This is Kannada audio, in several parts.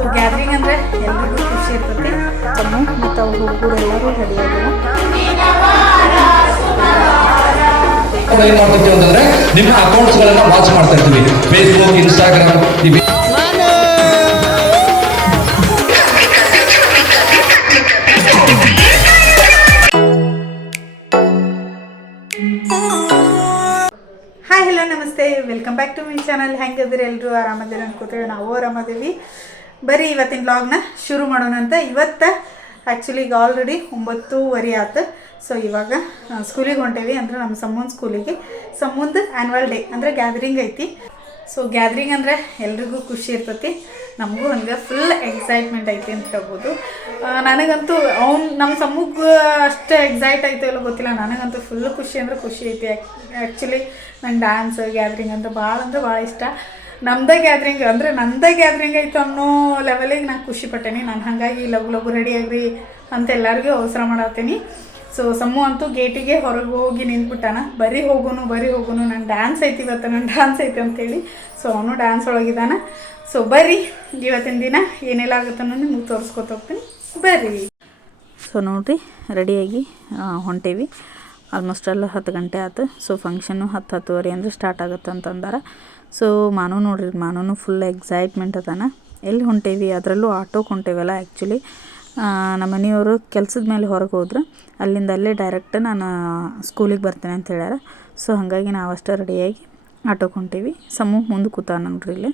ಸೊ ಗ್ಯಾದ್ರಿಂಗ್ ಅಂದರೆ ಎಲ್ರಿಗೂ ಖುಷಿ ಇರ್ತೈತಿ. ತಮ್ಮ ಮತ್ತು ಅವ್ರ ಹುಡುಗರು ಎಲ್ಲರೂ ರೆಡಿಯಾಗಿಲ್ಲ. ಏನ್ ಮಾಡ್ತಿರ್ತೀವಿ ಅಂತಂದ್ರೆ ನಿಮ್ಮ ಅಕೌಂಟ್ಸ್ಗಳನ್ನ ವಾಚ್ ಮಾಡ್ತಾ ಇರ್ತೀವಿ, ಫೇಸ್ಬುಕ್, ಇನ್ಸ್ಟಾಗ್ರಾಮ್. ಹಾಯ್, ಹಲೋ, ನಮಸ್ತೆ, welcome back to my channel. ಹೆಂಗದಿರಿ? ಎಲ್ಲರೂ ಆರಾಮದಿರಿ ಅನ್ಕೋತೀವಿ. ನಾವು ಆರಾಮದೀವಿ. ಬರೀ ಇವತ್ತಿನ ವ್ಲಾಗ್ನ ಶುರು ಮಾಡೋಣ ಅಂತ. ಇವತ್ತು ಆ್ಯಕ್ಚುಲಿ ಈಗ ಆಲ್ರೆಡಿ 9:30 ಆಯ್ತು. ಸೊ ಇವಾಗ ಸ್ಕೂಲಿಗೆ ಹೊಂಟೇವಿ, ಅಂದರೆ ನಮ್ಮ ಸಮ್ಮೂನ್ ಸ್ಕೂಲಿಗೆ. ಸಮ್ಮೂನ್ದು ಆ್ಯನ್ವಲ್ ಡೇ ಅಂದರೆ ಗ್ಯಾದರಿಂಗ್ ಐತಿ. ಸೊ ಗ್ಯಾದರಿಂಗ್ ಅಂದರೆ ಎಲ್ರಿಗೂ ಖುಷಿ ಇರ್ತೈತಿ, ನಮಗೂ ಹಂಗೆ ಫುಲ್ ಎಕ್ಸೈಟ್ಮೆಂಟ್ ಐತಿ ಅಂತ ಹೇಳ್ಬೋದು. ನನಗಂತೂ ನಮ್ಮ ಸಮ್ಮುಗೆ ಅಷ್ಟು ಎಕ್ಸೈಟ್ ಐತೆ ಇಲ್ಲ ಗೊತ್ತಿಲ್ಲ, ನನಗಂತೂ ಫುಲ್ ಖುಷಿ ಅಂದರೆ ಖುಷಿ ಐತಿ. ಆ್ಯಕ್ಚುಲಿ ನಂಗೆ ಡ್ಯಾನ್ಸ್, ಗ್ಯಾದರಿಂಗ್ ಅಂತ ಭಾಳ ಇಷ್ಟ. ನಮ್ಮದೇ ಗ್ಯಾದ್ರಿಂಗ್ ಅಂದರೆ ನಂದೇ ಗ್ಯಾದ್ರಿಂಗ್ ಐತೆ ಅನ್ನೋ ಲೆವೆಲಿಗೆ ನಾನು ಖುಷಿ ಪಟ್ಟೇನಿ. ನಾನು ಹಾಗಾಗಿ ಲಘು ರೆಡಿಯಾಗ್ರಿ ಅಂತ ಎಲ್ಲರಿಗೂ ಅವಸರ ಮಾಡತ್ತೀನಿ. ಸೊ ಸಮ್ಮು ಅಂತೂ ಗೇಟಿಗೆ ಹೊರಗೆ ಹೋಗಿ ನಿಂತ್ಬಿಟ್ಟಾನ. ಬರೀ ಹೋಗೋನು ನನ್ನ ಡ್ಯಾನ್ಸ್ ಐತಿ ಇವತ್ತು, ನನ್ನ ಡ್ಯಾನ್ಸ್ ಐತಿ ಅಂತೇಳಿ. ಸೊ ಅವನು ಡ್ಯಾನ್ಸ್ ಒಳಗಿದ್ದಾನೆ. ಸೊ ಬರ್ರಿ ಇವತ್ತಿನ ದಿನ ಏನೆಲ್ಲ ಆಗುತ್ತೆ ಅನ್ನೋದು ನಿಮ್ಗೆ ತೋರಿಸ್ಕೊತ ಹೋಗ್ತೀನಿ, ಬರ್ರಿ. ಸೊ ನೋಡಿರಿ, ರೆಡಿಯಾಗಿ ಹೊಂಟೇವಿ. ಆಲ್ಮೋಸ್ಟ್ ಎಲ್ಲ 10 ಗಂಟೆ ಆಯ್ತು. ಸೊ ಫಂಕ್ಷನ್ನು 10-10:30 ಅಂದರೆ ಸ್ಟಾರ್ಟ್ ಆಗುತ್ತೆ ಅಂತಂದಾರ. ಸೊ ಮಾನು ನೋಡ್ರಿ, ಮಾನೂ ಫುಲ್ ಎಕ್ಸೈಟ್ಮೆಂಟ್ ಅದಾನ. ಎಲ್ಲಿ ಹೊಂಟೇವಿ, ಅದರಲ್ಲೂ ಆಟೋಗೆ ಹೊಂಟೇವಲ್ಲ. ಆ್ಯಕ್ಚುಲಿ ನಮ್ಮ ಮನೆಯವರು ಕೆಲಸದ ಮೇಲೆ ಹೊರಗೆ ಹೋದ್ರೆ ಅಲ್ಲಿಂದ ಅಲ್ಲೇ ಡೈರೆಕ್ಟ್ ನಾನು ಸ್ಕೂಲಿಗೆ ಬರ್ತೇನೆ ಅಂತ ಹೇಳ್ಯಾರ. ಸೊ ಹಾಗಾಗಿ ನಾವು ಅಷ್ಟೇ ರೆಡಿಯಾಗಿ ಆಟೋಗೆ ಹೊಂಟೇವಿ. ಸಮ್ಮು ಮುಂದೆ ಕೂತ ನೋಡ್ರಿ ಇಲ್ಲಿ.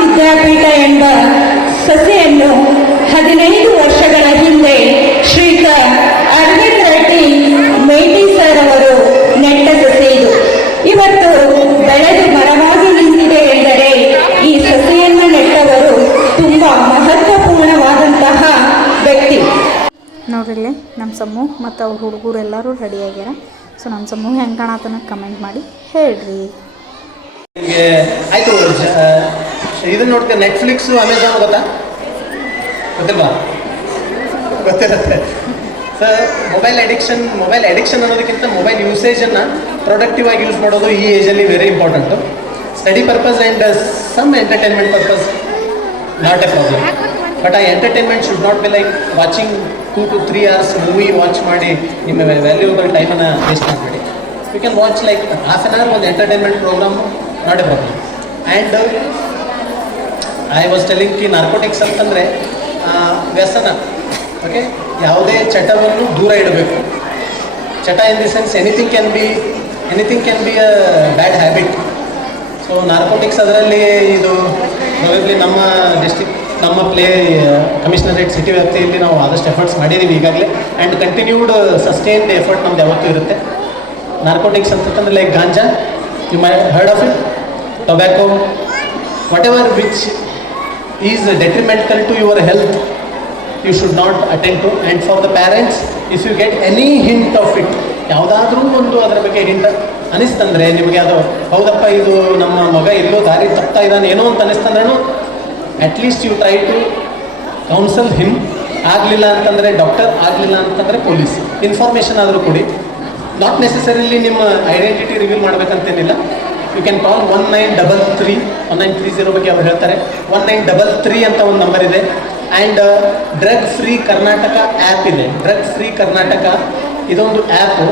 ವಿದ್ಯಾಪೀಠ ಎಂಬ ಸಸಿಯನ್ನು 15 ವರ್ಷಗಳ ಹಿಂದೆ ಶ್ರೀಯುತ ಅರವಿಂದ್ ರೆಡ್ಡಿ ಮೇಟಿ ಸರ್ ಅವರು ನೆಟ್ಟ ಸಸಿ ಇದು. ಇವತ್ತು ಬೆಳೆದು ಮರವಾಗಿ ನಿಂತಿದೆ ಎಂದರೆ ಈ ಸಸಿಯನ್ನು ನೆಟ್ಟವರು ತುಂಬಾ ಮಹತ್ವಪೂರ್ಣವಾದಂತಹ ವ್ಯಕ್ತಿ. ನೋಡ್ರಿ, ನಮ್ಮ ಸಮ್ಮು ಮತ್ತು ಅವ್ರ ಹುಡುಗರು ಎಲ್ಲರೂ ರೆಡಿಯಾಗ್ಯಾರ. ಸೊ ನಮ್ಮ ಸಮ್ಮು ಹೆಂಗೆ ಕಾಣತನ ಕಮೆಂಟ್ ಮಾಡಿ ಹೇಳ್ರಿ. ಆಯಿತು, ಇದನ್ನು ನೋಡ್ತೀವಿ, ನೆಟ್ಫ್ಲಿಕ್ಸು, ಅಮೆಝಾನ್ ಗೊತ್ತಿಲ್ವಾ? ಗೊತ್ತಿರುತ್ತೆ ಸರ್. ಮೊಬೈಲ್ ಅಡಿಕ್ಷನ್ ಅನ್ನೋದಕ್ಕಿಂತ ಮೊಬೈಲ್ ಯೂಸೇಜನ್ನು ಪ್ರೊಡಕ್ಟಿವ್ ಆಗಿ ಯೂಸ್ ಮಾಡೋದು ಈ ಏಜಲ್ಲಿ very important. Study purpose and some entertainment purpose not a problem. But ಆ entertainment should not be like watching 2 to 3 hours movie watch ಮಾಡಿ ನಿಮ್ಮ ವ್ಯಾಲ್ಯೂಬಲ್ ಟೈಮನ್ನು ವೇಸ್ಟ್ ಮಾಡಬೇಡಿ. You can watch like half an hour ಒಂದು entertainment programme, not a problem. And I was telling ಕಿ ನಾರ್ಕೋಟಿಕ್ಸ್ ಅಂತಂದರೆ ವ್ಯಸನ. ಓಕೆ, ಯಾವುದೇ ಚಟವನ್ನು ದೂರ ಇಡಬೇಕು. ಚಟ in the sense anything can be a bad habit. So narcotics ಅದರಲ್ಲಿ ಇದು ಪ್ರಾಬಬ್ಲಿ ನಮ್ಮ ನಮ್ಮ ಕಮಿಷನರೇಟ್ ಸಿಟಿ ವ್ಯಾಪ್ತಿಯಲ್ಲಿ ನಾವು ಆದಷ್ಟು ಎಫರ್ಟ್ಸ್ ಮಾಡಿದ್ದೀವಿ ಈಗಾಗಲೇ. ಆ್ಯಂಡ್ ಕಂಟಿನ್ಯೂಡ್ ಸಸ್ಟೈನ್ಡ್ ಎಫರ್ಟ್ ನಮ್ದು ಯಾವತ್ತೂ ಇರುತ್ತೆ. ನಾರ್ಕೋಟಿಕ್ಸ್ ಅಂತಂದ್ರೆ like ganja, you may heard of it, tobacco, whatever which is detrimental to your health, you should not attend to. And for the parents, if you get any hint of it, ಯಾವುದಾದ್ರೂ ಒಂದು ಅದರ ಬಗ್ಗೆ ಹಿಂಟ್ ಅನಿಸ್ತಂದ್ರೆ ನಿಮಗೆ ಅದು ಹೌದಪ್ಪ ಇದು ನಮ್ಮ ಮಗ ಎಲ್ಲೋ ದಾರಿ ತಪ್ತಾ ಇದ್ದಾನೆ ಏನೋ ಅಂತ ಅನಿಸ್ತಂದ್ರೂ at least you try to counsel him. ಆಗಲಿಲ್ಲ ಅಂತಂದರೆ ಡಾಕ್ಟರ್, ಆಗಲಿಲ್ಲ ಅಂತಂದರೆ ಪೊಲೀಸ್, ಇನ್ಫಾರ್ಮೇಷನ್ ಆದರೂ ಕೊಡಿ. ನಾಟ್ ನೆಸೆಸರಿಲಿ ನಿಮ್ಮ ಐಡೆಂಟಿಟಿ ರಿವೀಲ್ ಮಾಡಬೇಕಂತೇನಿಲ್ಲ. ಯು ಕ್ಯಾನ್ ಕಾಲ್ 1933 1930 ಬಗ್ಗೆ ಅವ್ರು ಹೇಳ್ತಾರೆ. 1933 ಅಂತ ಒಂದು ನಂಬರ್ ಇದೆ. And drug free Karnataka app ಇದೆ. ಡ್ರಗ್ ಫ್ರೀ ಕರ್ನಾಟಕ ಇದೊಂದು ಆ್ಯಪು.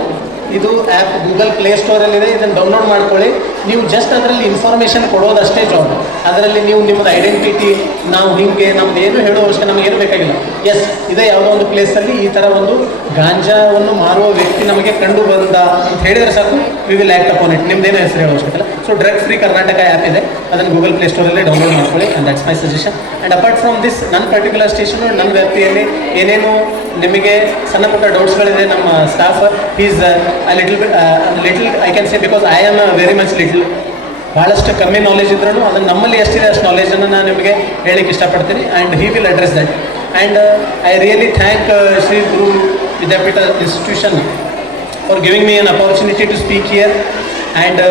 ಇದು ಆ್ಯಪ್ ಗೂಗಲ್ ಪ್ಲೇಸ್ಟೋರಲ್ಲಿದೆ. ಇದನ್ನು ಡೌನ್ಲೋಡ್ ಮಾಡ್ಕೊಳ್ಳಿ. ನೀವು ಜಸ್ಟ್ ಅದರಲ್ಲಿ ಇನ್ಫಾರ್ಮೇಷನ್ ಕೊಡೋದಷ್ಟೇ ಜಾಬ್. ಅದರಲ್ಲಿ ನೀವು ನಿಮ್ಮದು ಐಡೆಂಟಿಟಿ, ನಾವು ಹಿಂಗೆ ನಮ್ದು ಏನು ಹೇಳೋ ಅವಶ್ಯಕ ನಮಗೇನು ಬೇಕಾಗಿಲ್ಲ. ಎಸ್, ಇದೇ ಯಾವುದೋ ಒಂದು ಪ್ಲೇಸಲ್ಲಿ ಈ ಥರ ಒಂದು ಗಾಂಜಾವನ್ನು ಮಾರುವ ವ್ಯಕ್ತಿ ನಮಗೆ ಕಂಡು ಬಂದ ಅಂತ ಹೇಳಿದರೆ ಸಾಕು, we will act upon it. ನಿಮ್ದೇನು ಹೆಸರು ಹೇಳೋ ಅವಶ್ಯಕಲ್ಲ. So drug free Karnataka app ಇದೆ, ಅದನ್ನು ಗೂಗಲ್ ಪ್ಲೇಸ್ಟೋರಲ್ಲೇ ಡೌನ್ಲೋಡ್ ಮಾಡ್ಕೊಳ್ಳಿ. And that's my suggestion. And apart from this, ನನ್ನ ಪರ್ಟಿಕ್ಯುಲರ್ ಸ್ಟೇಷನು, ನನ್ನ ವ್ಯಾಪ್ತಿಯಲ್ಲಿ ಏನೇನು ನಿಮಗೆ ಸಣ್ಣ ಪುಟ್ಟ ಡೌಟ್ಸ್ಗಳಿದೆ, ನಮ್ಮ staff is little I can say, because I am very much little, ಭಾಳಷ್ಟು ಕಮ್ಮಿ ನಾಲೆಜ್ ಇದ್ರೂ ಅದನ್ನು ನಮ್ಮಲ್ಲಿ ಎಷ್ಟಿದೆ ಅಷ್ಟು ನಾಲೆಜನ್ನು ನಾನು ನಿಮಗೆ ಹೇಳಲಿಕ್ಕೆ ಇಷ್ಟಪಡ್ತೀನಿ. And he will address that. And I really thank Shri Guru Vidyapeetha institution for giving me an opportunity to speak here. And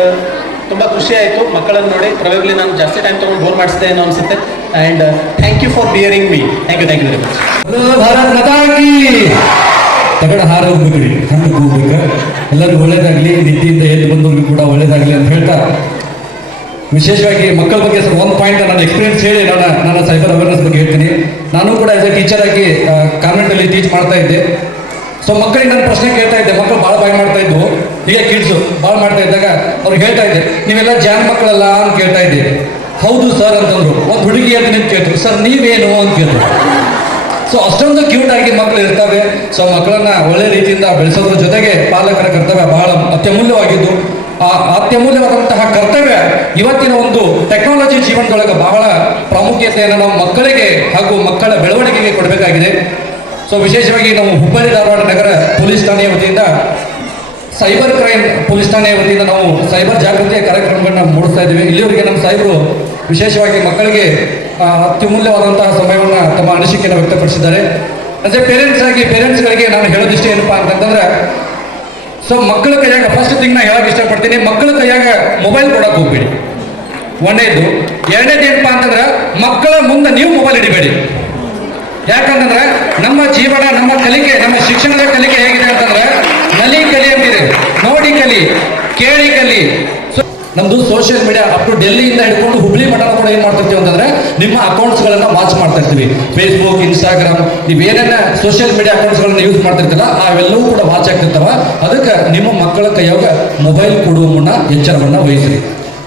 ತುಂಬ ಖುಷಿ ಆಯಿತು ಮಕ್ಕಳನ್ನು ನೋಡಿ. ಪ್ರೊಬೆಬ್ಲಿ ನಾನು ಜಾಸ್ತಿ ಟೈಮ್ ತೊಗೊಂಡು ಬೋರ್ ಮಾಡಿಸ್ದೆ ಏನೋ ಅನಿಸುತ್ತೆ. And thank you for bearing me. Thank you very much. Bharat Mata ಕೀ. ತಗಡ ಹಾರ ಹೋಗ್ಬೇಕ್ರಿ, ಹಣ್ಣು ಹೋಗ್ಬೇಕು. ಎಲ್ಲರಿಗೂ ಒಳ್ಳೇದಾಗಲಿ, ನಿದ್ದೆಯಿಂದ ಎಲ್ಲಿ ಬಂದವ್ರಿಗೂ ಕೂಡ ಒಳ್ಳೇದಾಗಲಿ ಅಂತ ಹೇಳ್ತಾ, ವಿಶೇಷವಾಗಿ ಮಕ್ಕಳ ಬಗ್ಗೆ ಸರ್ ಒಂದು ಪಾಯಿಂಟ್ ನಾನು ಎಕ್ಸ್ಪೀರಿಯನ್ಸ್ ಹೇಳಿ ನನ್ನ ಸೈಬರ್ ಅವೇರ್ನೆಸ್ ಬಗ್ಗೆ ಹೇಳ್ತೀನಿ. ನಾನು ಕೂಡ ಆಸ್ ಎ ಟೀಚರ್ ಆಗಿ ಕಾನ್ವೆಂಟಲ್ಲಿ ಟೀಚ್ ಮಾಡ್ತಾ ಇದ್ದೆ. ಸೊ ಮಕ್ಕಳಿಗೆ ನಾನು ಪ್ರಶ್ನೆ ಕೇಳ್ತಾ ಇದ್ದೆ. ಮಕ್ಕಳು ಭಾಳ ಬಾಯ್ ಮಾಡ್ತಾ ಇದ್ವು, ಹೀಗೆ ಕಿಡ್ಸು ಭಾಳ ಮಾಡ್ತಾ ಇದ್ದಾಗ ಅವ್ರಿಗೆ ಹೇಳ್ತಾ ಇದ್ದೆ, ನೀವೆಲ್ಲ ಜಾನ್ ಮಕ್ಕಳಲ್ಲ ಅಂತ ಕೇಳ್ತಾ ಇದ್ದೆ. ಹೌದು ಸರ್ ಅಂತಂದ್ರು. ಒಂದು ಹುಡುಗಿ ಅಂತ ನಿಂತು ಕೇಳ್ತಾರೆ, ಸರ್ ನೀವೇನು ಅಂತ ಕೇಳಿದ್ರು. ಸೊ ಅಷ್ಟೊಂದು ಕ್ಯೂಟ್ ಆಗಿ ಮಕ್ಕಳು ಇರ್ತವೆ. ಸೊ ಮಕ್ಕಳನ್ನ ಒಳ್ಳೆ ರೀತಿಯಿಂದ ಬೆಳೆಸೋದ್ರ ಜೊತೆಗೆ ಪಾಲಕರ ಕರ್ತವ್ಯ ಬಹಳ ಅತ್ಯಮೂಲ್ಯವಾಗಿದ್ದು, ಆ ಅತ್ಯಮೂಲ್ಯವಾದಂತಹ ಕರ್ತವ್ಯ ಇವತ್ತಿನ ಒಂದು ಟೆಕ್ನಾಲಜಿ ಜೀವನದೊಳಗೆ ಬಹಳ ಪ್ರಾಮುಖ್ಯತೆಯನ್ನು ನಾವು ಮಕ್ಕಳಿಗೆ ಹಾಗೂ ಮಕ್ಕಳ ಬೆಳವಣಿಗೆಗೆ ಕೊಡಬೇಕಾಗಿದೆ. ಸೊ ವಿಶೇಷವಾಗಿ ನಾವು ಹುಬ್ಬಳ್ಳಿ ಧಾರವಾಡ ನಗರ ಪೊಲೀಸ್ ಠಾಣೆಯ ವತಿಯಿಂದ, ಸೈಬರ್ ಕ್ರೈಮ್ ಪೊಲೀಸ್ ಠಾಣೆಯ ವತಿಯಿಂದ ನಾವು ಸೈಬರ್ ಜಾಗೃತಿಯ ಕಾರ್ಯಕ್ರಮಗಳನ್ನ ಮೂಡಿಸ್ತಾ ಇದ್ದೀವಿ. ಇಲ್ಲಿವರೆಗೆ ನಮ್ಮ ಸಾಹೇಬರು ವಿಶೇಷವಾಗಿ ಮಕ್ಕಳಿಗೆ ಅತ್ಯಮೂಲ್ಯವಾದಂತಹ ಸಮಯವನ್ನು ತಮ್ಮ ಅನಿಸಿಕೆಯನ್ನು ವ್ಯಕ್ತಪಡಿಸಿದ್ದಾರೆ. ಅದೇ ಪೇರೆಂಟ್ಸ್ಗಳಿಗೆ ನಾನು ಹೇಳೋದಿಷ್ಟು ಏನಪ್ಪಾ ಅಂತಂದ್ರೆ, ಸೊ ಮಕ್ಕಳ ಕೈಯಾಗ ಫಸ್ಟ್ ಥಿಂಗ್ ನಾ ಹೇಳಕ್ಕೆ ಇಷ್ಟಪಡ್ತೀನಿ, ಮಕ್ಕಳ ಕೈಯಾಗ ಮೊಬೈಲ್ ಕೊಡಕ್ಕೆ ಹೋಗ್ಬೇಡಿ. ಒಂದೇದು. ಎರಡನೇದು ಏನಪ್ಪಾ ಅಂತಂದ್ರೆ, ಮಕ್ಕಳ ಮುಂದೆ ನೀವು ಮೊಬೈಲ್ ಹಿಡಿಬೇಡಿ. ಯಾಕಂತಂದ್ರೆ ನಮ್ಮ ಜೀವನ, ನಮ್ಮ ಕಲಿಕೆ, ನಮ್ಮ ಶಿಕ್ಷಣದ ಕಲಿಕೆ ಹೇಗಿದೆ ಅಂತಂದ್ರೆ, ನಲಿ ಕಲಿ ಅಂತಿದೆ, ನೋಡಿ ಕಲಿ, ಕೇಳಿ ಕಲಿ. ನಮ್ದು ಸೋಷಿಯಲ್ ಮೀಡಿಯಾ ಅಪ್ ಟು ಡೆಲ್ಲಿಯಿಂದ ಹಿಡ್ಕೊಂಡು ಹುಬ್ಳಿ ಮಠ ಕೂಡ ಏನು ಮಾಡ್ತಿರ್ತೀವಿ ಅಂತಂದ್ರೆ, ನಿಮ್ಮ ಅಕೌಂಟ್ಸ್ಗಳನ್ನು ವಾಚ್ ಮಾಡ್ತಾ ಇರ್ತೀವಿ. ಫೇಸ್ಬುಕ್, ಇನ್ಸ್ಟಾಗ್ರಾಮ್, ನೀವೇನೇನ ಸೋಷಿಯಲ್ ಮೀಡಿಯಾ ಅಕೌಂಟ್ಸ್ಗಳನ್ನ ಯೂಸ್ ಮಾಡ್ತಿರ್ತೀರ ಅವೆಲ್ಲವೂ ಕೂಡ ವಾಚ್ ಆಗ್ತಿರ್ತಾವ. ಅದಕ್ಕೆ ನಿಮ್ಮ ಮಕ್ಕಳ ಕೈಯಾಗ ಮೊಬೈಲ್ ಕೊಡುವ ಮುನ್ನ ಎಚ್ಚರವನ್ನು ವಹಿಸ್ರಿ.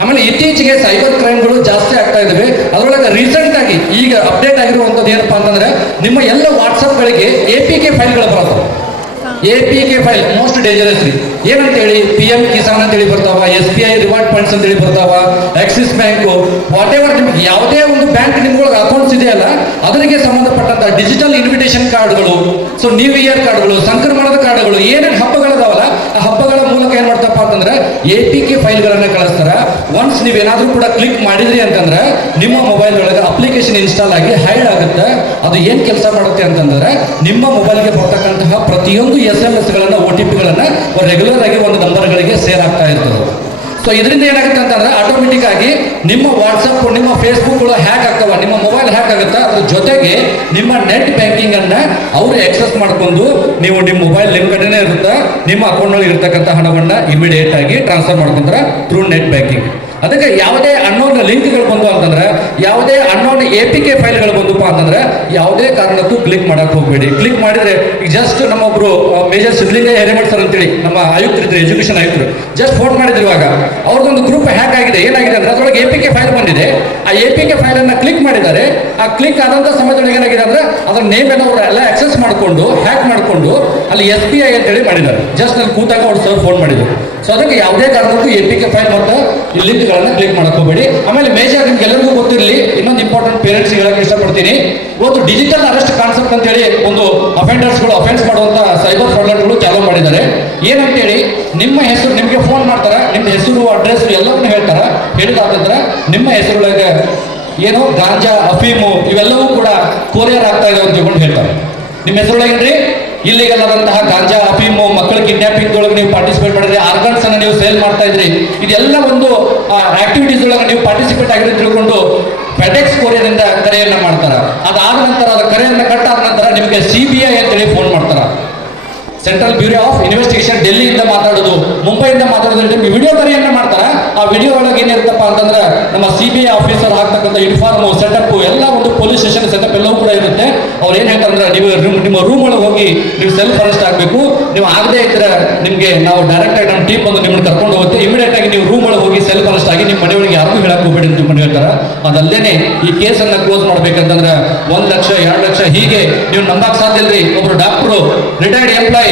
ಆಮೇಲೆ ಇತ್ತೀಚೆಗೆ ಸೈಬರ್ ಕ್ರೈಮ್ಗಳು ಜಾಸ್ತಿ ಆಗ್ತಾ ಇದ್ದಾವೆ. ಅದರೊಳಗೆ ರೀಸೆಂಟ್ ಆಗಿ ಈಗ ಅಪ್ಡೇಟ್ ಆಗಿರುವಂಥದ್ದು ಏನಪ್ಪಾ ಅಂತಂದ್ರೆ, ನಿಮ್ಮ ಎಲ್ಲ ವಾಟ್ಸಪ್ಗಳಿಗೆ APK ಫೈಲ್ಗಳು ಬರ್ತವೆ. APK ಫೈಲ್ ಮೋಸ್ಟ್ ಡೇಂಜರಸ್ ರೀ. ಏನಂತೇಳಿ, PM ಕಿಸಾನ್ ಅಂತೇಳಿ ಬರ್ತಾವ, SBI ರಿವಾರ್ಡ್ ಫಂಡ್ಸ್ ಅಂತೇಳಿ ಬರ್ತಾವ, ಆಕ್ಸಿಸ್ ಬ್ಯಾಂಕು, ವಾಟ್ ಎವರ್ ನಿಮ್ಗೆ ಯಾವುದೇ ಒಂದು ಬ್ಯಾಂಕ್ ನಿಮ್ಗಳಿಗೆ ಅಕೌಂಟ್ಸ್ ಇದೆಯಲ್ಲ ಅದರಿಗೆ ಸಂಬಂಧಪಟ್ಟಂತ ಡಿಜಿಟಲ್ ಇನ್ವಿಟೇಷನ್ ಕಾರ್ಡ್ಗಳು, ಸೊ ನ್ಯೂ ಇಯರ್ ಕಾರ್ಡ್ಗಳು, ಸಂಕ್ರಮಣದ ಕಾರ್ಡ್ಗಳು, ಏನೇನು ಹಬ್ಬಗಳಿದಾವಲ್ಲ ಆ ಹಬ್ಬಗಳ ಮೂಲಕ ಏನ್ ಮಾಡ್ತಪ್ಪ ಅಂತಂದ್ರೆ APK ಫೈಲ್ಗಳನ್ನ ಕಳಿಸ್ತಾರ. ಒನ್ಸ್ ನೀವೇನಾದ್ರೂ ಕೂಡ ಕ್ಲಿಕ್ ಮಾಡಿದ್ರಿ ಅಂತಂದ್ರೆ ನಿಮ್ಮ ಮೊಬೈಲ್ ಒಳಗೆ ಅಪ್ಲಿಕೇಶನ್ ಇನ್ಸ್ಟಾಲ್ ಆಗಿ ಹೈಡ್ ಆಗುತ್ತೆ. ಅದು ಏನ್ ಕೆಲಸ ಮಾಡುತ್ತೆ ಅಂತಂದ್ರೆ, ನಿಮ್ಮ ಮೊಬೈಲ್ಗೆ ಬರ್ತಕ್ಕಂತಹ ಪ್ರತಿಯೊಂದು SMS ಗಳನ್ನ, OTP ಗಳನ್ನ ರೆಗ್ಯುಲರ್ ಆಗಿ ಒಂದು ನಂಬರ್ಗಳಿಗೆ ಸೇರ್ ಆಗ್ತಾ ಇರ್ತದೆ. ಸೊ ಇದರಿಂದ ಏನಾಗುತ್ತೆ ಅಂತಂದ್ರೆ, ಆಟೋಮೆಟಿಕ್ ಆಗಿ ನಿಮ್ಮ ವಾಟ್ಸಪ್, ನಿಮ್ಮ ಫೇಸ್ಬುಕ್ಗಳು ಹ್ಯಾಕ್ ಆಗ್ತವ, ನಿಮ್ಮ ಮೊಬೈಲ್ ಹ್ಯಾಕ್ ಆಗುತ್ತೆ. ಅದ್ರ ಜೊತೆಗೆ ನಿಮ್ಮ ನೆಟ್ ಬ್ಯಾಂಕಿಂಗ್ ಅನ್ನ ಅವರು ಆಕ್ಸೆಸ್ ಮಾಡ್ಕೊಂಡು, ನೀವು ನಿಮ್ಮ ಮೊಬೈಲ್ ನಿಮ್ಮ ಕಡೆನೇ ಇರುತ್ತೆ, ನಿಮ್ಮ ಅಕೌಂಟ್ನಲ್ಲಿ ಇರ್ತಕ್ಕಂಥ ಹಣವನ್ನ ಇಮಿಡಿಯೇಟ್ ಆಗಿ ಟ್ರಾನ್ಸ್ಫರ್ ಮಾಡ್ಕೊಂತಾರೆ ಥ್ರೂ ನೆಟ್ ಬ್ಯಾಂಕಿಂಗ್. ಅದಕ್ಕೆ ಯಾವುದೇ ಅನ್ನೋನ್ ಲಿಂಕ್ಗಳು ಬಂದು ಅಂತಂದ್ರೆ, ಯಾವುದೇ ಅನ್ನೋನ್ APK ಫೈಲ್ಗಳು ಬಂದಪ್ಪ ಅಂತಂದ್ರೆ ಯಾವುದೇ ಕಾರಣಕ್ಕೂ ಕ್ಲಿಕ್ ಮಾಡಕ್ ಹೋಗ್ಬೇಡಿ. ಕ್ಲಿಕ್ ಮಾಡಿದ್ರೆ, ಈಗ ಜಸ್ಟ್ ನಮ್ಮೊಬ್ರು ಮೇಜರ್ ಸಿದ್ಲಿಂಗ ಹಿರೇಮಠ್ ಸರ್ ಅಂತೇಳಿ ನಮ್ಮ ಆಯುಕ್ತರಿದ್ರು, ಎಜುಕೇಶನ್ ಆಯುಕ್ತರು, ಜಸ್ಟ್ ಫೋನ್ ಮಾಡಿದ್ರು. ಇವಾಗ ಅವ್ರದ್ದೊಂದು ಗ್ರೂಪ್ ಹ್ಯಾಕ್ ಆಗಿದೆ. ಏನಾಗಿದೆ ಅಂದ್ರೆ, ಅದರೊಳಗೆ APK ಫೈಲ್ ಬಂದಿದೆ. ಆ APK ಫೈಲ್ ಅನ್ನ ಕ್ಲಿಕ್ ಮಾಡಿದ್ದಾರೆ. ಆ ಕ್ಲಿಕ್ ಆದಂತ ಸಮಯದೊಳಗೆ ಏನಾಗಿದೆ ಅಂದ್ರೆ, ಅದರ ನೇಮ್ ಅನ್ನು ಅವರು ಎಲ್ಲ ಆಕ್ಸೆಸ್ ಮಾಡಿಕೊಂಡು, ಹ್ಯಾಕ್ ಮಾಡಿಕೊಂಡು ಅಲ್ಲಿ SBI ಅಂತೇಳಿ ಮಾಡಿದ್ದಾರೆ. ಜಸ್ಟ್ ಅಲ್ಲಿ ಕೂತಾಗ ಅವ್ರು ಸರ್ ಫೋನ್ ಮಾಡಿದ್ರು. ಸೊ ಅದಕ್ಕೆ ಯಾವುದೇ ಕಾರಣಕ್ಕೂ APK ಫೈಲ್ ಮತ್ತು ಈ ಲಿಂಕ್ಗಳು ಲಿಂಕ್ಗಳನ್ನ ಕ್ಲಿಕ್ ಮಾಡಕ್ ಹೋಗಬೇಡಿ. ಆಮೇಲೆ ಮೇಜರ್ ನಿಮ್ಗೆ ಎಲ್ಲರಿಗೂ ಗೊತ್ತಿರಲಿ, ಇನ್ನೊಂದು ಇಂಪಾರ್ಟೆಂಟ್ ಪೇರೆಂಟ್ಸ್ ಹೇಳಕ್ಕೆ ಇಷ್ಟಪಡ್ತೀನಿ. ಇವತ್ತು ಡಿಜಿಟಲ್ ಅರೆಸ್ಟ್ ಕಾನ್ಸೆಪ್ಟ್ ಅಂತ ಹೇಳಿ ಒಂದು ಅಫೆಂಡರ್ಸ್ಗಳು ಅಫೆನ್ಸ್ ಮಾಡುವಂತ ಸೈಬರ್ ಫ್ರಾಡ್ಗಳು ಚಾಲೂ ಮಾಡಿದ್ದಾರೆ. ಏನಂತೇಳಿ ನಿಮ್ಮ ಹೆಸರು ನಿಮಗೆ ಫೋನ್ ಮಾಡ್ತಾರೆ, ನಿಮ್ಮ ಹೆಸರು ಅಡ್ರೆಸ್ ಎಲ್ಲವನ್ನೂ ಹೇಳ್ತಾರ. ಹೇಳಿದಾದ್ರೆ ನಿಮ್ಮ ಹೆಸರೊಳಗೆ ಏನೋ ಗಾಂಜಾ ಅಫೀಮು ಇವೆಲ್ಲವೂ ಕೂಡ ಕೊರಿಯರ್ ಆಗ್ತಾ ಇದೆ ಅಂತ ತಿಳ್ಕೊಂಡು ಹೇಳ್ತಾರೆ. ನಿಮ್ಮ ಹೆಸರೊಳಗೇನ್ರಿ ಇಲ್ಲಿಗಲ್ ಆದಂತಹ ಗಾಂಜಾ ಅಫೀಮು ಮಕ್ಕಳ ಕಿಡ್ನಾಪಿಂಗ್ ಒಳಗೆ ನೀವು ಪಾರ್ಟಿಸಿಪೇಟ್ ಮಾಡಿದ್ರಿ, ಆರ್ಗನ್ಸ್ ಅನ್ನ ನೀವು ಸೇಲ್ ಮಾಡ್ತಾ ಇದ್ರಿ, ಇದೆಲ್ಲ ಒಂದು ಆಕ್ಟಿವಿಟೀಸ್ ಒಳಗೆ ನೀವು ಪಾರ್ಟಿಸಿಪೇಟ್ ಆಗಿರೋ ತಿಳ್ಕೊಂಡು ಫೆಡೆಕ್ಸ್ ಕೊರಿಯರ್ ಇಂದ ಕರೆಯನ್ನ ಮಾಡ್ತಾರ. ಅದಾದ ನಂತರ ಅದ ಕರೆಯನ್ನ ಕಟ್ ಆದ ನಂತರ ನಿಮಗೆ CBI ಅಂತೇಳಿ ಫೋನ್ ಮಾಡ್ತಾರ. ಸೆಂಟ್ರಲ್ ಬ್ಯೂರೋ ಆಫ್ ಇನ್ವೆಸ್ಟಿಗೇಷನ್ ಡೆಲ್ಲಿಯಿಂದ ಮಾತಾಡೋದು, ಮುಂಬೈಯಿಂದ ಮಾತಾಡೋದು, ನಿಮ್ಗೆ ವಿಡಿಯೋ ಕರೆಯನ್ನ ಮಾಡ್ತಾರೆ. ಆ ವಿಡಿಯೋ ಒಳಗೆ ಏನಿರುತ್ತಪ್ಪ ಅಂತಂದ್ರೆ ನಮ್ಮ CBI ಆಫೀಸರ್ ಹಾಕ್ತಕ್ಕಂಥ ಯೂನಿಫಾರ್ಮ್ ಸೆಟಪ್ ಎಲ್ಲ ಒಂದು ಪೊಲೀಸ್ ಸ್ಟೇಷನ್ ಸೆಟಪ್ ಎಲ್ಲವೂ ಕೂಡ ಇರುತ್ತೆ. ಅವ್ರು ಏನ್ ಹೇಳ್ತಾರೆ ಅಂದ್ರೆ ನೀವು ನಿಮ್ಮ ರೂಮ್ ಒಳಗೆ ಹೋಗಿ ನೀವು ಸೆಲ್ಫ್ ಅರೆಸ್ಟ್ ಆಗಬೇಕು. ನೀವು ಆಗದೆ ಇದ್ರೆ ನಿಮ್ಗೆ ನಾವು ಡೈರೆಕ್ಟ್ ಆಗಿ ನಮ್ಮ ಟೀಮ್ ಬಂದು ನಿಮ್ಮನ್ನ ಕರ್ಕೊಂಡು ಹೋಗುತ್ತೆ. ಇಮಿಡಿಯೇಟ್ ಆಗಿ ನೀವು ರೂಮ್ ಒಳಗೆ ಹೋಗಿ ಸೆಲ್ಫ್ ಅರೆಸ್ಟ್ ಆಗಿ ನಿಮ್ಮ ಮನೆಯೊಳಗೆ ಯಾರಿಗೂ ಹೇಳಕ್ ಹೋಗ್ಬೇಡಿ ಅಂತ ತಿಳ್ಕೊಂಡು ಹೇಳ್ತಾರೆ. ಅದಲ್ಲದೆ ಈ ಕೇಸನ್ನ ಕ್ಲೋಸ್ ಮಾಡ್ಬೇಕಂತಂದ್ರೆ 1 ಲಕ್ಷ 2 ಲಕ್ಷ ಹೀಗೆ ನೀವು ನಂಬಕ್ ಸಾಧ್ಯ ಇಲ್ರಿ. ಒಬ್ರು ಡಾಕ್ಟ್ರು ರಿಟೈರ್ಡ್ ಎಂಪ್ಲಾಯಿ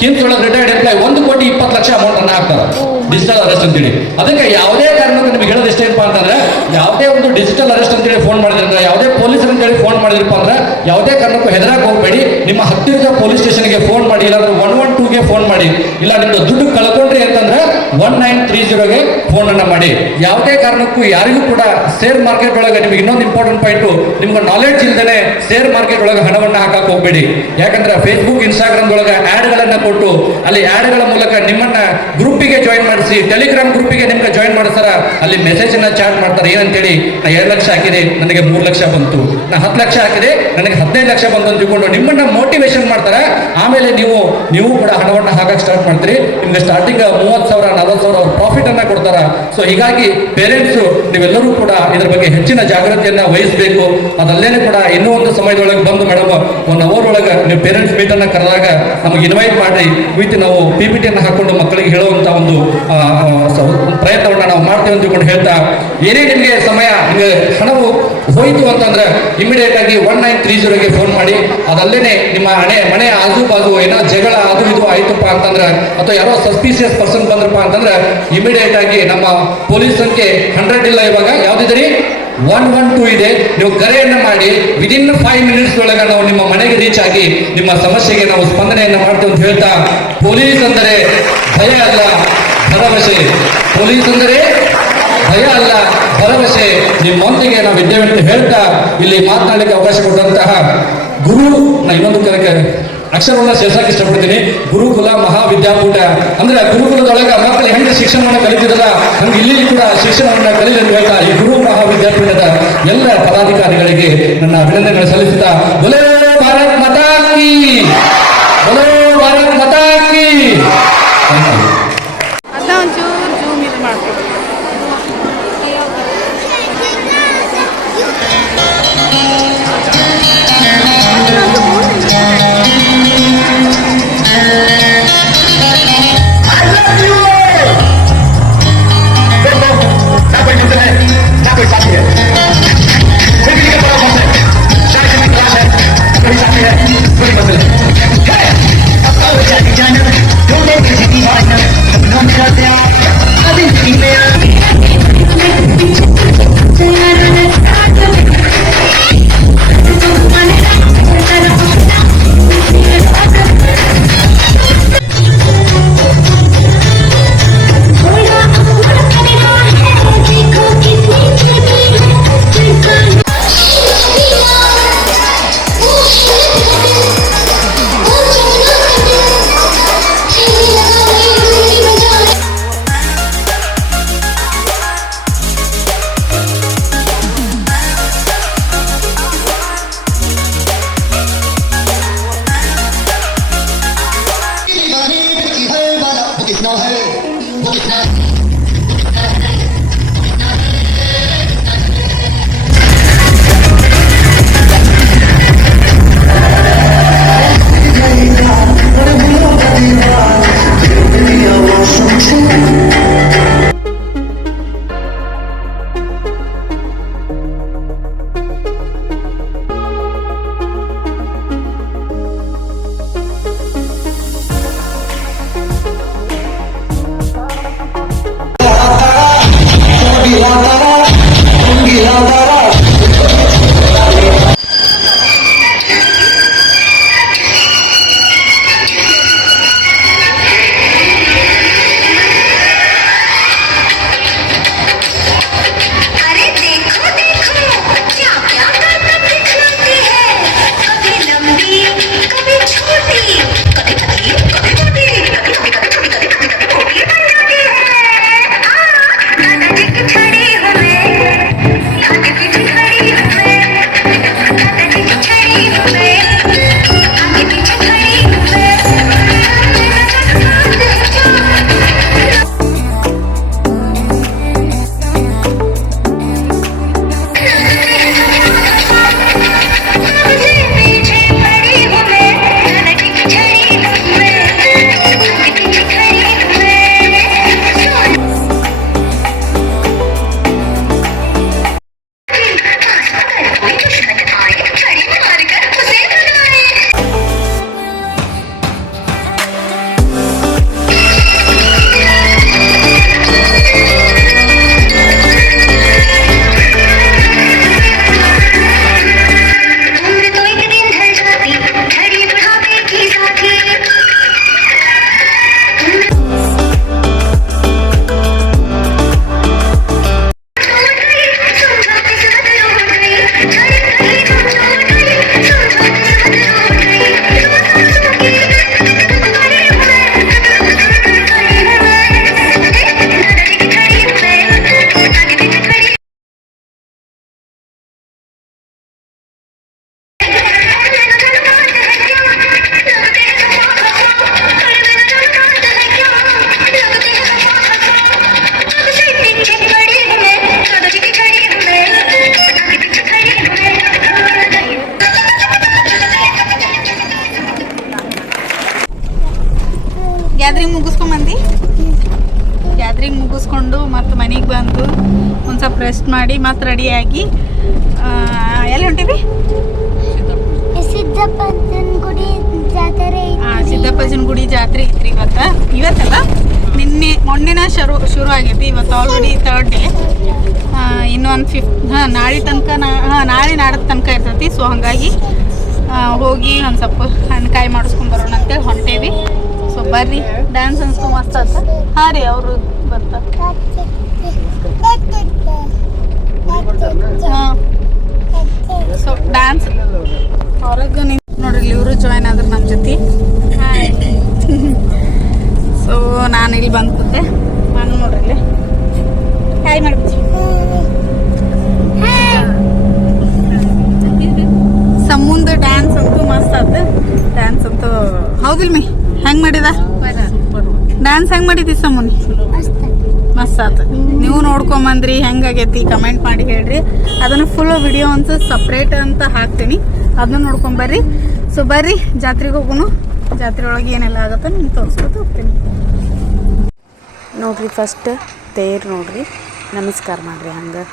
ಕಿಮ್ಸ್ ಒಳಗೆ ರಿಟೈರ್ಡ್ ಎಂಪ್ಲಾಯ್ 1,20,00,000 ಅಮೌಂಟ್ ಅನ್ನ ಹಾಕ್ತಾರೆ ಡಿಜಿಟಲ್ ಅರೆಸ್ಟ್ ಅಂತೇಳಿ. ಅದಕ್ಕೆ ಯಾವುದೇ ಕಾರಣಕ್ಕೂ ನಿಮ್ಗೆ ಹೇಳೋದು ಇಷ್ಟ ಏನಪ್ಪ ಅಂತಂದ್ರೆ, ಯಾವುದೇ ಒಂದು ಡಿಜಿಟಲ್ ಅರೆಸ್ಟ್ ಅಂತೇಳಿ ಫೋನ್ ಮಾಡಿದ್ರೆ, ಯಾವುದೇ ಪೊಲೀಸರು ಅಂತೇಳಿ ಫೋನ್ ಮಾಡಿದ್ರಪ್ಪ ಅಂದ್ರೆ ಯಾವುದೇ ಕಾರಣಕ್ಕೂ ಹೆದರಕ್ಕೆ ಹೋಗ್ಬೇಡಿ. ನಿಮ್ಮ ಹತ್ತಿರದ ಪೊಲೀಸ್ ಸ್ಟೇಷನ್ಗೆ ಫೋನ್ ಮಾಡಿ, ಇಲ್ಲಾಂದ್ರೆ 112ಗೆ ಫೋನ್ ಮಾಡಿ. ಇಲ್ಲ ನಿಮ್ದು ದುಡ್ಡು ಕಳ್ಕೊಂಡ್ರಿ ಅಂತಂದ್ರೆ 1930ಗೆ ಫೋನ್ ಅನ್ನ ಮಾಡಿ. ಯಾವುದೇ ಕಾರಣಕ್ಕೂ ಯಾರಿಗೂ ಕೂಡ ಶೇರ್ ಮಾರ್ಕೆಟ್ ಒಳಗೆ ನಿಮಗೆ ಇನ್ನೊಂದು ಇಂಪಾರ್ಟೆಂಟ್ ಪಾಯಿಂಟ್, ನಿಮ್ಗೆ ನಾಲೆಡ್ಜ್ ಇಲ್ದೇನೆ ಶೇರ್ ಮಾರ್ಕೆಟ್ ಒಳಗೆ ಹಣವನ್ನ ಹಾಕಕ್ ಹೋಗ್ಬೇಡಿ. ಯಾಕಂದ್ರೆ ಫೇಸ್ಬುಕ್ ಇನ್ಸ್ಟಾಗ್ರಾಮ್ ಒಳಗೆ ಆಡ್ ಗಳನ್ನ ಕೊಟ್ಟು ಅಲ್ಲಿ ಆಡ್ಗಳ ಮೂಲಕ ನಿಮ್ಮನ್ನ ಗ್ರೂಪಿಗೆ ಜಾಯಿನ್ ಮಾಡಿಸಿ, ಟೆಲಿಗ್ರಾಮ್ ಗ್ರೂಪಿಗೆ ನಿಮ್ಗೆ ಜಾಯಿನ್ ಮಾಡಿಸ್ತಾರ. ಅಲ್ಲಿ ಮೆಸೇಜ್ ಅನ್ನ ಚಾಟ್ ಮಾಡ್ತಾರೆ. ಏನಂತೇಳಿ ನಾ 2 ಲಕ್ಷ ಹಾಕಿದೆ ನನಗೆ 3 ಲಕ್ಷ ಬಂತು, ನಾ 10 ಲಕ್ಷ ಹಾಕಿದೆ ನನಗೆ 15 ಲಕ್ಷ ಬಂತು ಅಂತ ತಿಳ್ಕೊಂಡು ನಿಮ್ಮನ್ನ ಮೋಟಿವೇಶನ್ ಮಾಡ್ತಾರೆ. ಆಮೇಲೆ ನೀವು ಕೂಡ ಹಣವನ್ನ ಹಾಕಕ್ಕೆ ಸ್ಟಾರ್ಟ್ ಮಾಡ್ತೀರಿ. ನಿಮ್ಗೆ ಸ್ಟಾರ್ಟಿಂಗ್ 30,000 40,000 ಪ್ರಾಫಿಟ್ ಅನ್ನ ಕೊಡ್ತಾರ. ಸೊ ಹೀಗಾಗಿ ಪೇರೆಂಟ್ಸ್ ನೀವೆಲ್ಲರೂ ಕೂಡ ಇದ್ರ ಬಗ್ಗೆ ಹೆಚ್ಚಿನ ಜಾಗೃತಿಯನ್ನ ವಹಿಸಬೇಕು. ಅದಲ್ಲೇನೆ ಕೂಡ ಇನ್ನೂ ಒಂದು ಸಮಯದೊಳಗೆ ಬಂದು ಮೇಡಮ್ 1 ಅವರ್ ಒಳಗೆ ನೀವು ಪೇರೆಂಟ್ಸ್ ಮೀಟ್ ಅನ್ನ ಕರೆದಾಗ ನಮಗೆ ಇನ್ವೈಟ್ ಮಾಡಿ ವಿತ್ ನಾವು PPT ಅನ್ನ ಹಾಕೊಂಡು ಮಕ್ಕಳಿಗೆ ಹೇಳುವಂತ ಒಂದು ಪ್ರಯತ್ನವನ್ನ ನಾವು ಮಾಡ್ತೇವೆ ಅಂತ ತಿಳ್ಕೊಂಡು ಹೇಳ್ತಾ, ಏನೇ ನಿಮಗೆ ಸಮಯ ನಿಮಗೆ ಹಣವು ಹೋಯಿತು ಅಂತಂದ್ರೆ ಇಮಿಡಿಯೇಟ್ ಆಗಿ 1930ಗೆ ಫೋನ್ ಮಾಡಿ. ಅದಲ್ಲೇನೆ ನಿಮ್ಮ ಮನೆ ಆಜು ಬಾಜು ಏನೋ ಜಗಳ ಅದು ಇದು ಆಯ್ತಪ್ಪ ಅಂತಂದ್ರೆ, ಅಥವಾ ಯಾರೋ ಸಸ್ಪಿಷಿಯಸ್ ಪರ್ಸನ್ ಬಂದ್ರಪ್ಪ ಅಂತಂದ್ರೆ ಇಮಿಡಿಯೇಟ್ ಆಗಿ ನಮ್ಮ ಪೊಲೀಸ್ ಸಂಖ್ಯೆ 100 ಇಲ್ಲ, ಇವಾಗ ಯಾವ್ದಿದ್ರಿ 112 ಇದೆ. ನೀವು ಕರೆಯನ್ನ ಮಾಡಿ ವಿದಿನ್ 5 ಮಿನಿಟ್ಸ್ ಒಳಗೆ ನಾವು ನಿಮ್ಮ ಮನೆಗೆ ರೀಚ್ ಆಗಿ ನಿಮ್ಮ ಸಮಸ್ಯೆಗೆ ನಾವು ಸ್ಪಂದನೆಯನ್ನ ಮಾಡ್ತೇವೆ ಅಂತ ಹೇಳ್ತಾ, ಪೊಲೀಸ್ ಅಂದರೆ ಭಯ ಅಲ್ಲ ಭರವಸೆ, ಪೊಲೀಸ್ ಅಂದರೆ ಭಯ ಅಲ್ಲ ಭರವಸೆ, ನಿಮ್ಮೊಂದಿಗೆ ನಾವು ಇದ್ದೇವೆ ಅಂತ ಹೇಳ್ತಾ ಇಲ್ಲಿ ಮಾತನಾಡಲಿಕ್ಕೆ ಅವಕಾಶ ಕೊಟ್ಟಂತಹ ಗುರು, ನಾ ಇನ್ನೊಂದು ಅಕ್ಷರವನ್ನ ಸೇರ್ಸಕ್ಕೆ ಇಷ್ಟಪಡ್ತೀನಿ. ಗುರುಕುಲ ಮಹಾವಿದ್ಯಾಪೀಠ ಅಂದ್ರೆ ಗುರುಕುಲದೊಳಗೆ ಮಕ್ಕಳು ಹೆಂಗೆ ಶಿಕ್ಷಣವನ್ನು ಕಲಿತಿದ್ದಲ್ಲ ನಮ್ಗೆ ಇಲ್ಲಿ ಕೂಡ ಶಿಕ್ಷಣವನ್ನು ಕಲಿಯಲು ಅಂತ ಹೇಳ್ತಾ ಈ ಗುರು ಮಹಾವಿದ್ಯಾಪೀಠದ ಎಲ್ಲ ಪದಾಧಿಕಾರಿಗಳಿಗೆ ನನ್ನ ಅಭಿನಂದನೆಗಳು ಸಲ್ಲಿಸುತ್ತಾ, ಬೋಲೋ ಭಾರತ್ ಮಾತಾ ಕೀ, ಬೋಲೋ ಭಾರತ್ ಮಾತಾ ಕೀ. ಅದ ಒಂಚೂರು ಜೂಮ್ ಇದು ಮಾಡ್ತೀವಿ. ಸ್ವಲ್ಪ ರೆಸ್ಟ್ ಮಾಡಿ ಮತ್ತೆ ರೆಡಿಯಾಗಿ ಎಲ್ಲಿ ಹೊಂಟಿವಿ? ಸಿದ್ದಪ್ಪಜನ ಗುಡಿ ಜಾತ್ರೆ ಐತ್ರಿ ಇವತ್ತಲ್ಲ ಮೊನ್ನೆನ ಶುರು ಆಗೈತಿ. ಇವತ್ತು ಆಲ್ರೆಡಿ 3rd ಡೇ. ಇನ್ನೊಂದು 5th ನಾಳೆ ತನಕ ನಾಳೆ ನಾಡದ ತನಕ ಇರ್ತೈತಿ. ಸೊ ಹಾಗಾಗಿ ಹೋಗಿ ಒಂದು ಸ್ವಲ್ಪ ಹಣ್ಣುಕಾಯಿ ಮಾಡಿಸ್ಕೊಂಡು ಬರೋಣ ಅಂತೇಳಿ ಹೊಂಟೇವಿ. ಸೊ ಬರ್ರಿ, ಡ್ಯಾನ್ಸ್ ಅನ್ಸ್ಕೊ ಮಸ್ತ್ ಅಂತ. ಹಾಂ ರೀ, ಅವರು ಬರ್ತಾರೆ. ಹಾಂ, ಸೊ ಡ್ಯಾನ್ಸ್ ಹೊರಗೆ ನೋಡ್ರಿ, ಇವರು ಜಾಯ್ನ್ ಆದ್ರೆ ನಮ್ಮ ಜೊತೆ. ಸೊ ನಾನು ಇಲ್ಲಿ ಬಂದ್ಕೊತೆ. ನಾನು ನೋಡ್ರಿ ಹಾಯ್ ಮಾಡ್ತೀನಿ. ಸಮುಂದ ಡ್ಯಾನ್ಸ್ ಅಂತೂ ಮಸ್ತ್ ಆತ. ಡ್ಯಾನ್ಸ್ ಅಂತೂ ಹೌದಿಲ್ ಮೀ? ಹೆಂಗೆ ಮಾಡಿದ ಡ್ಯಾನ್ಸ್? ಹೆಂಗೆ ಮಾಡಿದಿ ಸಮುನ್? ಮಸ್ತ್ ಆತ. ನೀವು ನೋಡ್ಕೊಂಬಂದ್ರಿ, ಹೆಂಗಾಗೈತಿ ಕಮೆಂಟ್ ಮಾಡಿ ಹೇಳ್ರಿ. ಅದನ್ನು ಫುಲ್ ವಿಡಿಯೋ ಅಂತ ಸಪ್ರೇಟ್ ಅಂತ ಹಾಕ್ತೀನಿ, ಅದನ್ನ ನೋಡ್ಕೊಂಬರ್ರಿ. ಸೊ ಬರ್ರಿ, ಜಾತ್ರೆಗೆ ಹೋಗೋಣ. ಜಾತ್ರೆ ಒಳಗೆ ಏನೆಲ್ಲ ಆಗುತ್ತೆ ನಿಮ್ಗೆ ತೋರಿಸ್ಕೊತ ಹೋಗ್ತೀನಿ. ನೋಡ್ರಿ, ಫಸ್ಟ್ ತೇರು ನೋಡ್ರಿ, ನಮಸ್ಕಾರ ಮಾಡ್ರಿ. ಹಂಗೆ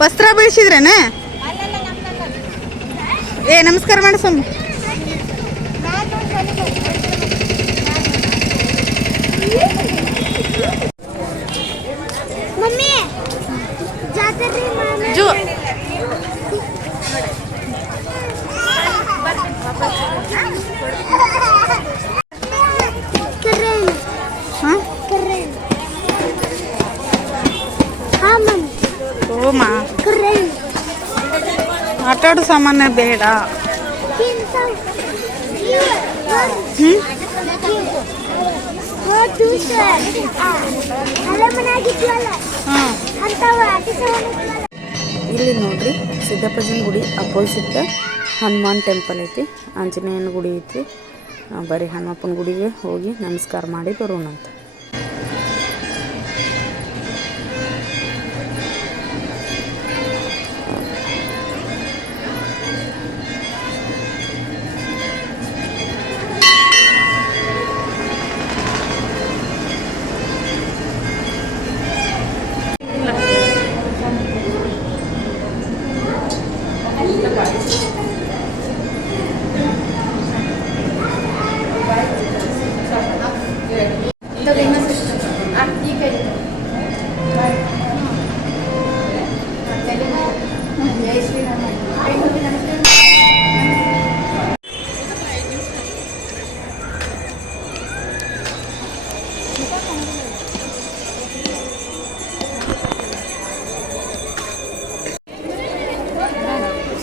ವಸ್ತ್ರ ಬೀಳ್ಸಿದ್ರೇನ? ನಮಸ್ಕಾರ ಮಾಡಿ ಸೊಮ್ಮೆ. ಜೋ ಓಮಾ ಆಟಾಡೋ ಸಾಮಾನ್ಯ ಬೇಡ. ಇಲ್ಲಿ ನೋಡ್ರಿ, ಸಿದ್ದಪ್ಪಜನ ಗುಡಿ ಅಪೋಸಿಟ್ ಹನುಮಾನ್ ಟೆಂಪಲ್ ಐತಿ, ಆಂಜನೇಯನ ಗುಡಿ ಐತಿ. ಬರೀ ಹನುಮಪ್ಪನ ಗುಡಿಗೆ ಹೋಗಿ ನಮಸ್ಕಾರ ಮಾಡಿ ಬರೋಣಂತ.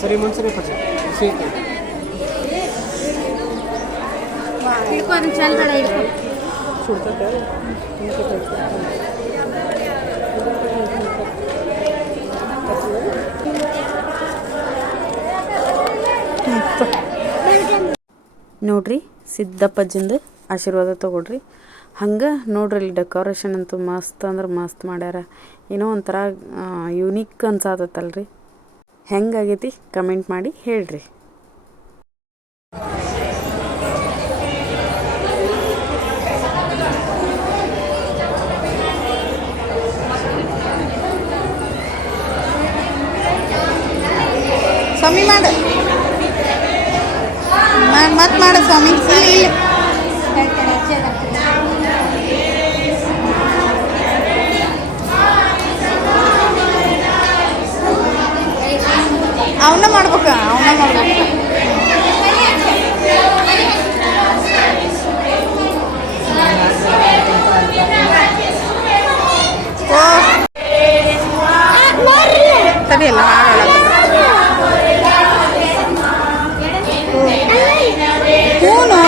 ಸರಿ ಮನ್ಸರಿ ನೋಡ್ರಿ, ಸಿದ್ದಪ್ಪಜ್ಜಂದು ಆಶೀರ್ವಾದ ತಗೊಳ್ರಿ. ಹಂಗೆ ನೋಡ್ರಿ, ಇಲ್ಲಿ ಡೆಕೋರೇಷನ್ ಅಂತೂ ಮಸ್ತ್ ಅಂದ್ರೆ ಮಸ್ತ್ ಮಾಡ್ಯಾರ. ಏನೋ ಒಂಥರ ಯೂನಿಕ್ ಅನ್ಸಾತತ್ತಲ್ರಿ. ಹೆಂಗಾಗೈತಿ ಕಮೆಂಟ್ ಮಾಡಿ ಹೇಳ್ರಿ. ಸ್ವಾಮಿ ಮಾಡ ಮತ್ ಮಾಡ ಸ್ವಾಮಿ. ಅವನ್ನ ಮಾಡ್ಬೇಕ, ತಡಿಯಲ್ಲ ಹೂನು.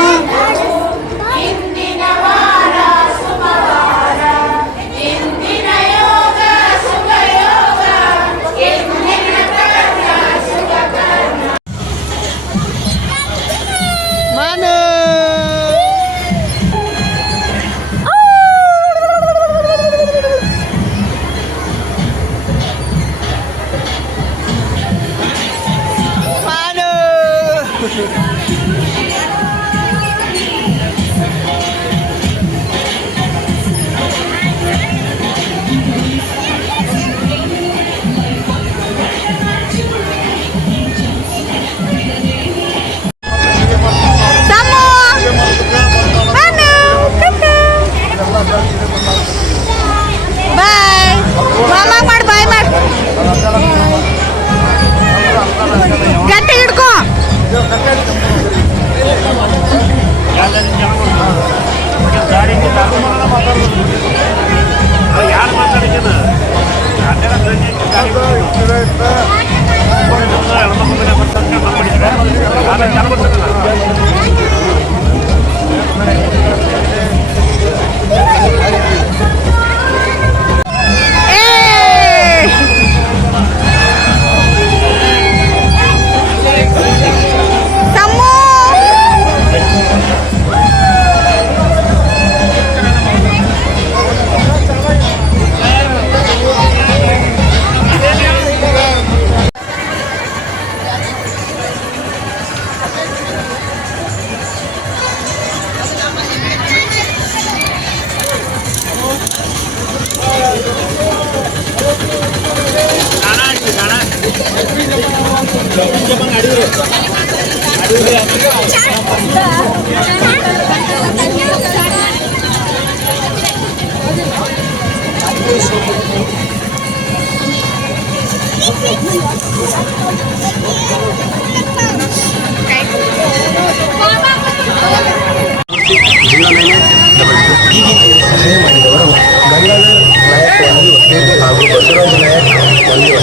ಸಹಾಯ ಮಾಡಿದವರು ಗಂಗಾಧರ್ ನಾಯಕ್ ಒಂದು ಹಾಗೂ ಬಸವರಾಜ ನಾಯಕ್ ಒಂದು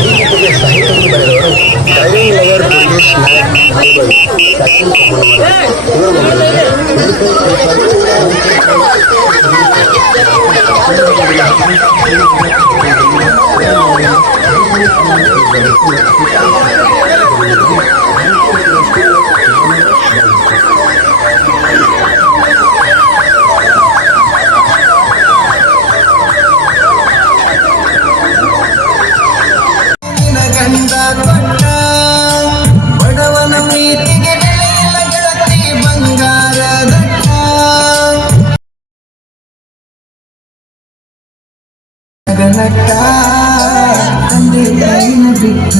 ಈ ಗೀತೆಗೆ ಸಾಹಿತ್ಯವನ್ನು ಬರೆದವರು ಡ್ರೈವಿಂಗ್ ಲವರ್ ದುರ್ಗೇಶ್ ನಾಯಕ್ ಹಾಗೂ ಸಚಿನ್ ಇವರ ಬಡವನ ಪ್ರೀತಿಗೆ ಬೆಲೆಯಿಲ್ಲ ಗೆಳತಿ ಬಂಗಾರದ ತಂದೆ ತಾಯಿನ ಬಿಟ್ಟು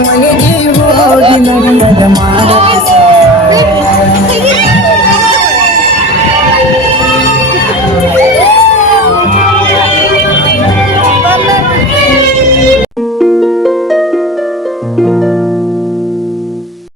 ಮನೆಗೆ ಹೋಗಿ ನಗರದ ಮಾಡ